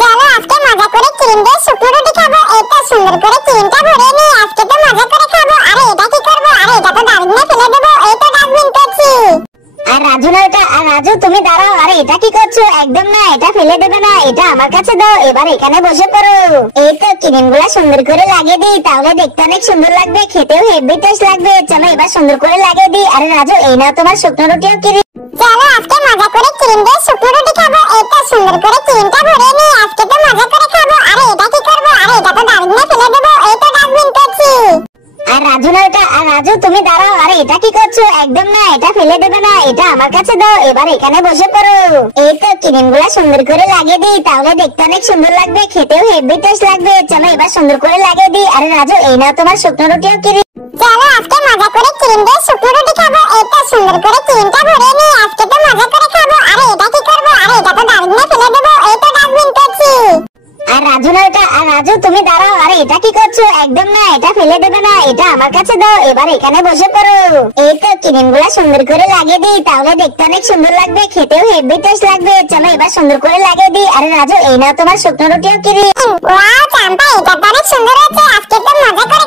চলো আজকে মজা করে ক্রিম দিয়ে শুকনো রুটি খাবো। এটা সুন্দর করে ক্রিমটা ভরে নিয়ে আজকে তো মজা করে খাবো। আরে এটা কি করবো? আরে এটা তো ডাস্টবিনে ফেলে দেবো। এই তো ডাস্টবিন করছি। আর রাজু না এটা, আর রাজু তুমি দাঁড়াও। আরে এটা কি করছো? একদম না, এটা ফেলে দেবে না, এটা আমার কাছে দাও। এবার এখানে বসে পড়ো। এই তো ক্রিমগুলো সুন্দর করে লাগিয়ে দিই, তাহলে দেখতে অনেক সুন্দর লাগবে, খেতেও হেভি টেস্ট লাগবে। চলো এবার সুন্দর করে লাগিয়ে দিই। আরে রাজু এই নাও তোমার শুকনো রুটি ও ক্রিম। চলো আজকে মজা করে ক্রিম দিয়ে শুকনো রুটি খাবো। এটা সুন্দর করে ক্রিমটা ভরে নিয়ে আজকে তো মজা করে খাবো। আরে এটা কি করবো? আরে এটা তো ডাস্টবিনে ফেলে দেবো। এই তো ডাস্টবিন করছি। আর রাজু না এটা, আর রাজু তুমি দাঁড়াও। আরে এটা কি করছো? একদম না, এটা ফেলে দেবে না, এটা আমার কাছে দাও। এবার এখানে বসে পড়ো। এই তো ক্রিমগুলো সুন্দর করে লাগিয়ে দিই, তাহলে দেখতে অনেক সুন্দর লাগবে, খেতেও হেভি টেস্ট লাগবে। চলো এবার সুন্দর করে লাগিয়ে দিই। আরে রাজু এই নাও তোমার শুকনো রুটি ও ক্রিম। চলো আজকে মজা করে ক্রিম দিয়ে শুকনো রুটি খাবো। এটা সুন্দর করে ক্রিমটা ভরে নিয়ে আজকে তো মজা করে খাবো। আরে এটা কি করবো? আরে এটা তো ডাস্টবিনে ফেলে দেবো। এই তো ডাস্টবিন করছি। আর রাজু না এটা, আর রাজু তুমি দাঁড়াও। আরে এটা কি করছো? একদম না, এটা ফেলে দেবে না, এটা আমার কাছে দাও। এবার এখানে বসে পড়ো। এই তো ক্রিমগুলো সুন্দর করে লাগিয়ে দিই, তাহলে দেখতে অনেক সুন্দর লাগবে, খেতেও হেভি টেস্ট লাগবে। চলো এবার সুন্দর করে লাগিয়ে দিই। আরে রাজু এই নাও তোমার শুকনো রুটি ও ক্রিম। ওয়াও চাম্পা, এটা তো অনেক সুন্দর হয়েছে। আজকে তো মজা করে